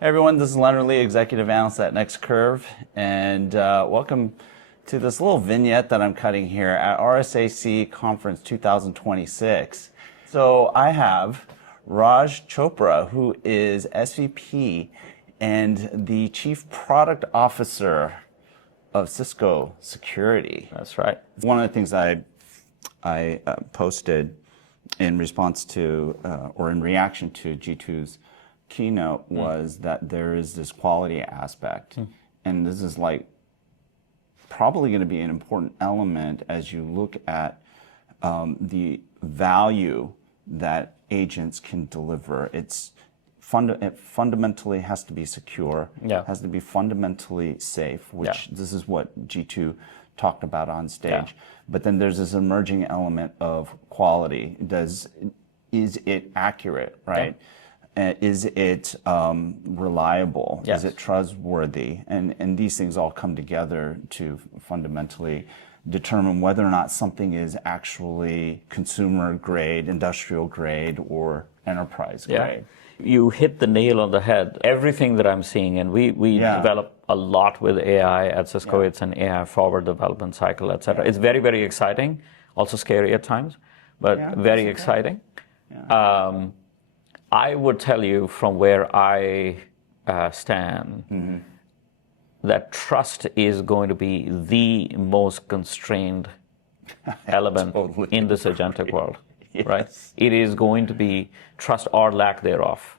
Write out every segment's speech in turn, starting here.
Hey everyone, this is Leonard Lee, Executive Analyst at NextCurve, and welcome to this little vignette that I'm cutting here at RSAC Conference 2026. So I have Raj Chopra, who is SVP and the Chief Product Officer of Cisco Security. That's right. One of the things I posted in response to, or in reaction to G2's keynote was that there is this quality aspect. And this is like probably going to be an important element as you look at the value that agents can deliver. It fundamentally has to be secure, has to be fundamentally safe, which this is what G2 talked about on stage. But then there's this emerging element of quality. Is it accurate, right? Is it reliable? Is it trustworthy? And these things all come together to fundamentally determine whether or not something is actually consumer grade, industrial grade, or enterprise grade. You hit the nail on the head. Everything that I'm seeing, and we develop a lot with AI at Cisco. It's an AI forward development cycle, et cetera. It's very, very exciting, also scary at times, but very exciting. I would tell you from where I stand that trust is going to be the most constrained element in this agentic world, right? It is going to be trust or lack thereof,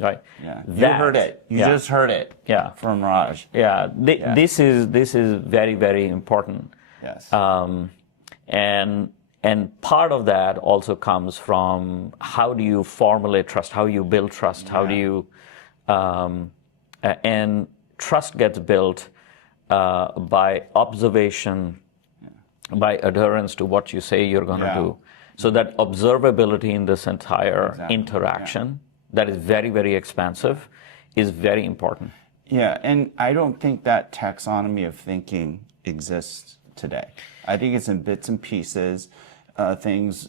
right? You heard it. You just heard it from Raj. This is very, very important. And part of that also comes from how do you formulate trust, how you build trust, how do you, and trust gets built by observation, by adherence to what you say you're going to do. So that observability in this entire interaction, that is very, very expansive, is very important. Yeah, and I don't think that taxonomy of thinking exists today. I think it's in bits and pieces. Things,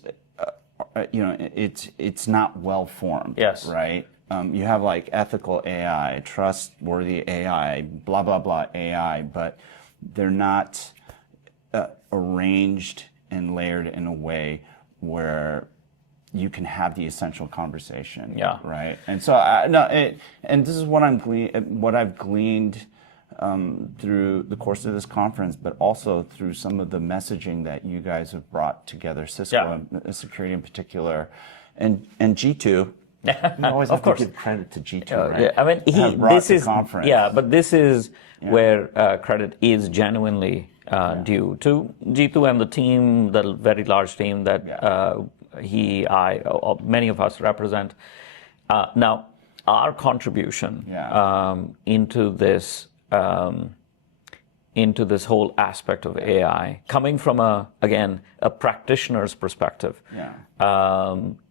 it's not well formed. Right. You have like ethical AI, trustworthy AI, blah blah blah AI, but they're not arranged and layered in a way where you can have the essential conversation. Right. And so and this is what I've gleaned through the course of this conference, but also through some of the messaging that you guys have brought together, Cisco and security in particular, and G2. You always have to give credit to G2, right? I mean, this is conference. But this is where credit is genuinely due to G2 and the team, the very large team that many of us represent. Now, our contribution into this whole aspect of AI, coming from a practitioner's perspective,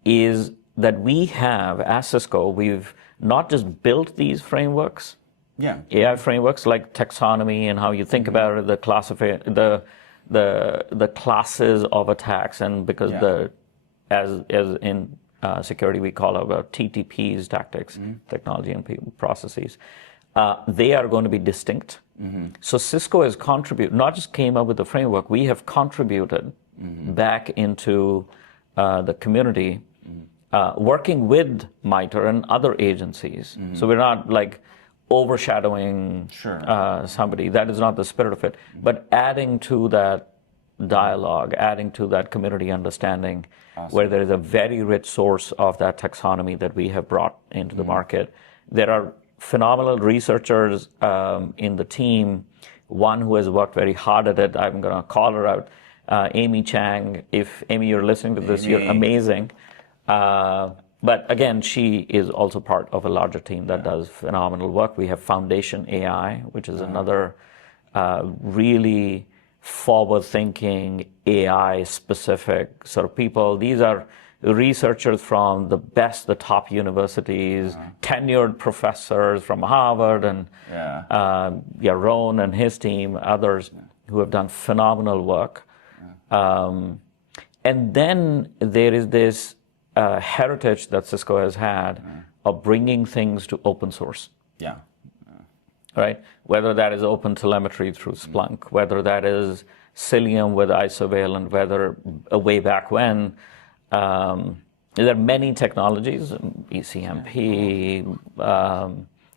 is that we have, as Cisco, we've not just built these frameworks, AI frameworks like taxonomy and how you think about it, the classes of attacks, and because as in security we call about TTPs, tactics, technology and processes. They are going to be distinct. So Cisco has contributed, not just came up with the framework, we have contributed back into the community, working with MITRE and other agencies. So we're not like overshadowing somebody. That is not the spirit of it. But adding to that dialogue, adding to that community understanding, where there is a very rich source of that taxonomy that we have brought into the market. There are phenomenal researchers in the team, one who has worked very hard at it. I'm going to call her out, Amy Chang. If Amy, you're listening to this, you're amazing. But again, she is also part of a larger team that does phenomenal work. We have Foundation AI, which is another really forward-thinking, AI-specific sort of people. These are researchers from the best, the top universities, tenured professors from Harvard and Ron and his team, others who have done phenomenal work. And then there is this heritage that Cisco has had of bringing things to open source. Yeah. Right? Whether that is open telemetry through Splunk, whether that is Cilium with iSurveillance, whether way back when, there are many technologies, ECMP,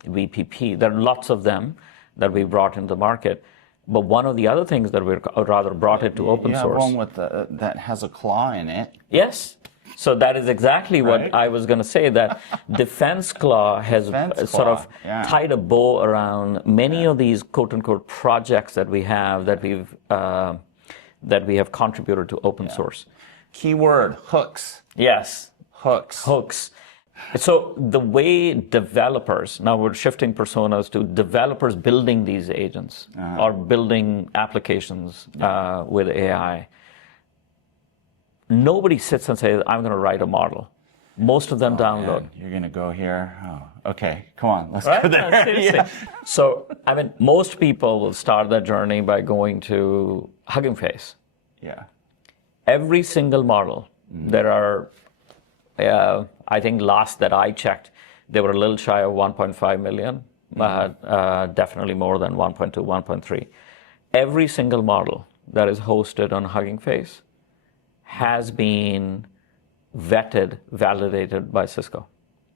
VPP, there are lots of them that we brought into the market. But one of the other things that we rather brought it to open source. One with that has a claw in it. Yes. So that is exactly what Right? I was going to say, that Defense Claw has sort of tied a bow around many of these quote-unquote projects that we have, that we have contributed to open source. Keyword, hooks. Yes. Hooks. Hooks. So the way developers, now we're shifting personas to developers building these agents or building applications with AI. Nobody sits and says, I'm going to write a model. Most of them download. Man, you're going to go here? Oh, okay. Come on, let's Right? go there. No, seriously. So, I mean, most people will start that journey by going to Hugging Face. Yeah. Every single model, there are, I think last that I checked, they were a little shy of 1.5 million, but definitely more than 1.2, 1.3. Every single model that is hosted on Hugging Face has been vetted, validated by Cisco.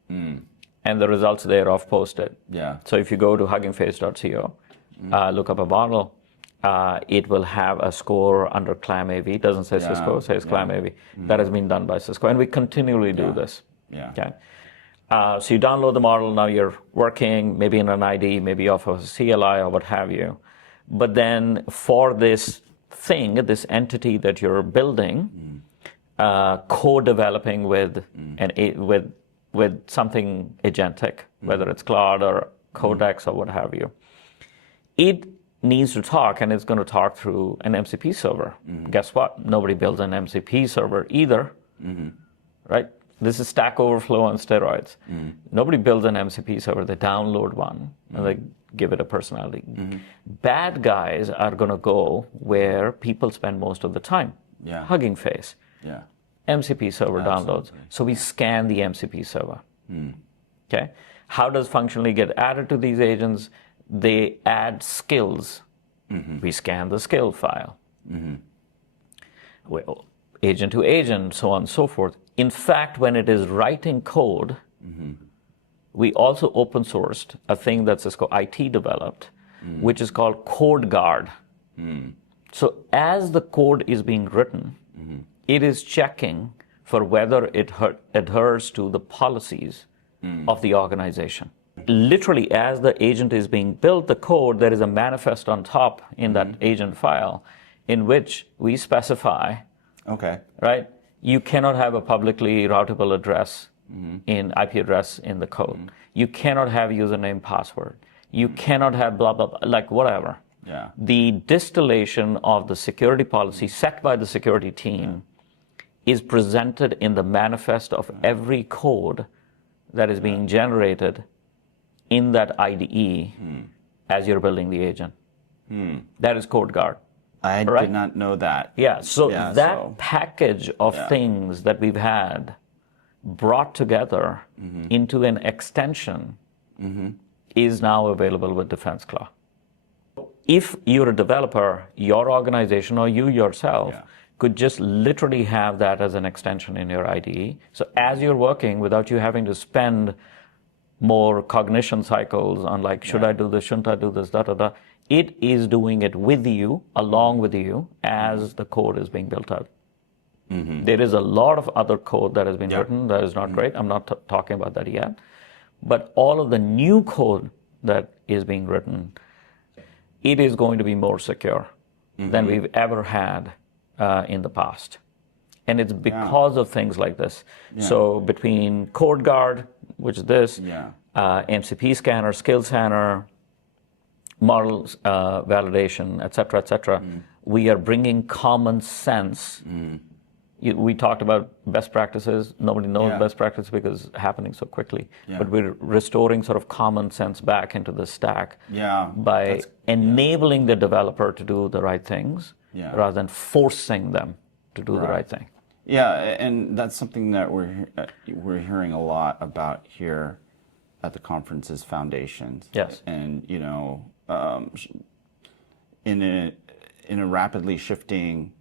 And the results thereof posted. Yeah. So if you go to huggingface.co, look up a model, it will have a score under CLAM AV. It doesn't say Cisco, it says CLAM AV. That has been done by Cisco, and we continually do this. Yeah. Okay. So you download the model, now you're working, maybe in an ID, maybe off of a CLI or what have you. But then for this thing, this entity that you're building, co-developing with with something agentic, whether it's Claude or Codex or what have you, it needs to talk, and it's going to talk through an MCP server. Guess what? Nobody builds an MCP server either, right? This is Stack Overflow on steroids. Nobody builds an MCP server. They download one and they give it a personality. Bad guys are going to go where people spend most of the time. Hugging Face. MCP server downloads. So we scan the MCP server. Okay. How does functionally get added to these agents? They add skills. We scan the skill file. Well, agent to agent, so on and so forth. In fact, when it is writing code, we also open sourced a thing that Cisco IT developed, which is called Codeguard. So as the code is being written, it is checking for whether it adheres to the policies of the organization. Literally, as the agent is being built, the code, there is a manifest on top in that agent file in which we specify, right? You cannot have a publicly routable address in IP address in the code. You cannot have username, password. You cannot have blah, blah, blah, like whatever. The distillation of the security policy set by the security team is presented in the manifest of every code that is being generated in that IDE as you're building the agent. That is Codeguard. I did not know that. So that package of things that we've had brought together into an extension is now available with Defense Claw. If you're a developer, your organization or you yourself could just literally have that as an extension in your IDE. So as you're working, without you having to spend more cognition cycles on like, should I do this, shouldn't I do this, da, da, da. It is doing it with you, along with you, as the code is being built out. There is a lot of other code that has been written that is not great. I'm not talking about that yet. But all of the new code that is being written, it is going to be more secure than we've ever had in the past. And it's because of things like this. So between Codeguard, which is this, MCP scanner, skill scanner, model validation, et cetera, we are bringing common sense. We talked about best practices. Nobody knows best practices because it's happening so quickly. But we're restoring sort of common sense back into the stack by enabling the developer to do the right things rather than forcing them to do the right thing. And that's something that we're hearing a lot about here at the conference is foundations. Yes. And, in a rapidly shifting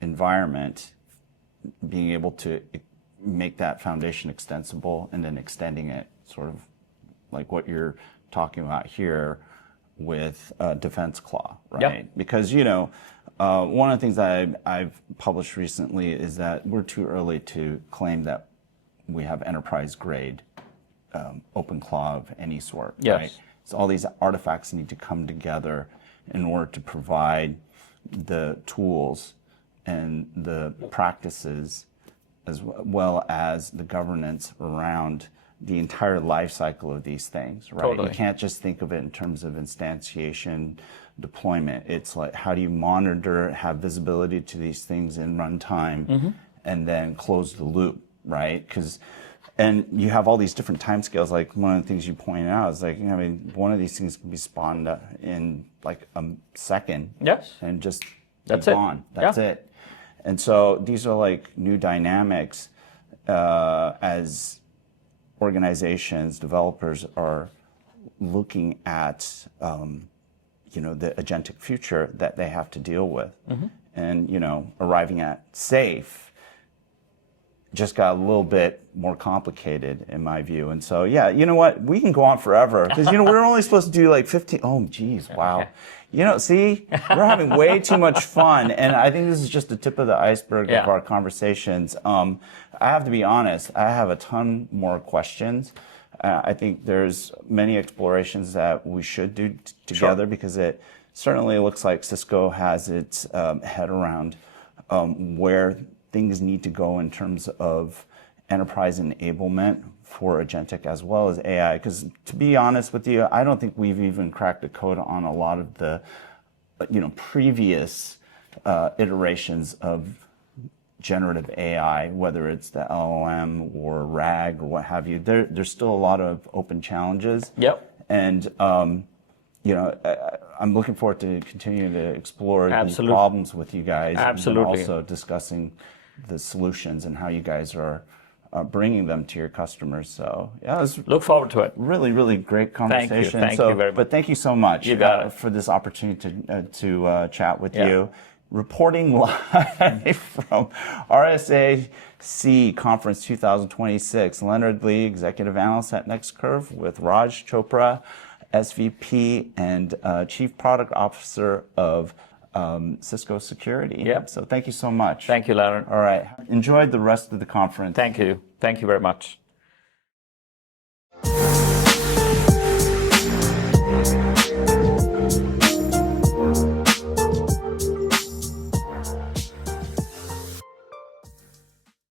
environment, being able to make that foundation extensible and then extending it, sort of like what you're talking about here with Defense Claw, right? Yep. Because, one of the things that I've published recently is that we're too early to claim that we have enterprise grade open claw of any sort, yes. right? So all these artifacts need to come together in order to provide the tools and the practices as well as the governance around the entire life cycle of these things, right? Totally. You can't just think of it in terms of instantiation, deployment. It's like, how do you monitor, have visibility to these things in runtime, and then close the loop, right? And you have all these different timescales. Like one of the things you pointed out is like, one of these things can be spawned in like a second, yes, and just that's be it. gone. That's it. And so these are like new dynamics as organizations, developers are looking at, the agentic future that they have to deal with. And, arriving at safe just got a little bit more complicated in my view. And so, yeah, you know what? We can go on forever because, we're only supposed to do like 15. Oh, geez. Wow. See, we're having way too much fun. And I think this is just the tip of the iceberg of our conversations. I have to be honest, I have a ton more questions. I think there's many explorations that we should do together because it certainly looks like Cisco has its head around where things need to go in terms of enterprise enablement for agentic as well as AI. Because to be honest with you, I don't think we've even cracked the code on a lot of the, previous iterations of generative AI, whether it's the LLM or RAG or what have you. There's still a lot of open challenges. Yep. And I'm looking forward to continuing to explore these Absolutely. problems with you guys. Absolutely. And also discussing the solutions and how you guys are bringing them to your customers. So yeah, it was Look forward to it. really, really great conversation. Thank you very much. But thank you so much You got it. for this opportunity to chat with you. Reporting live from RSAC Conference 2026, Leonard Lee, Executive Analyst at NextCurve, with Raj Chopra, SVP and Chief Product Officer of Cisco Security. Yep. So thank you so much. Thank you, Leonard. All right. Enjoy the rest of the conference. Thank you. Thank you very much.